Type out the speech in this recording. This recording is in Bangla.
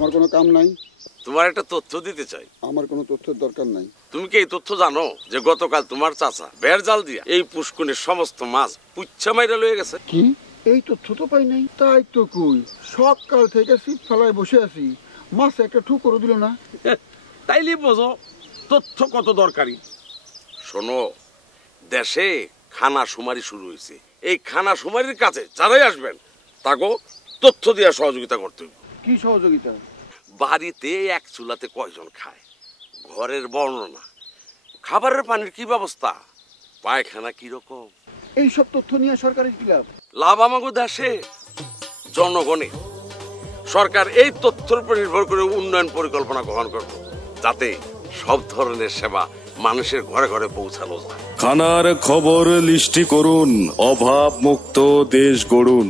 তোমার কোনো কাম নাই? তোমার একটা তথ্য দিতে চাই। আমার কোনো তথ্যের দরকার নাই। তুমি কি এই তথ্য জানো যে গতকাল তোমার চাচা বেড় জাল দিয়া এই পুষ্কুনির সমস্ত মাছ পুচ্ছা মাইরা লয়ে গেছে? কি? এই তথ্য তো পাই নাই। তাই তো কই, সকাল থেকে সিট ফেলায় বসে আছি, মাছ একটা ঠুক করে দিল না। তাইলে বোঝো তথ্য কত দরকারি। শোনো, দেশে খানা শুমারি শুরু হয়েছে। এই খানা শুমারির কাছে যারাই আসবেন তাকে তথ্য দিয়া সহযোগিতা করতে হবে। কি সহযোগিতা? বাড়িতে এক চুলাতে কয়জন খায়, ঘরের বর্ণনা, খাবারের পানির কি ব্যবস্থা, পায়খানা কিরকম, এইসব তথ্য নিয়ে সরকারের কি লাভ? লাভ আমাকে দেশে জনগণে। সরকার এই তথ্যের উপর নির্ভর করে উন্নয়ন পরিকল্পনা গ্রহণ করবে, যাতে সব ধরনের সেবা মানুষের ঘরে ঘরে পৌঁছানো যায়। খানার খবর লিস্টি করুন, অভাব মুক্ত দেশ গড়ুন।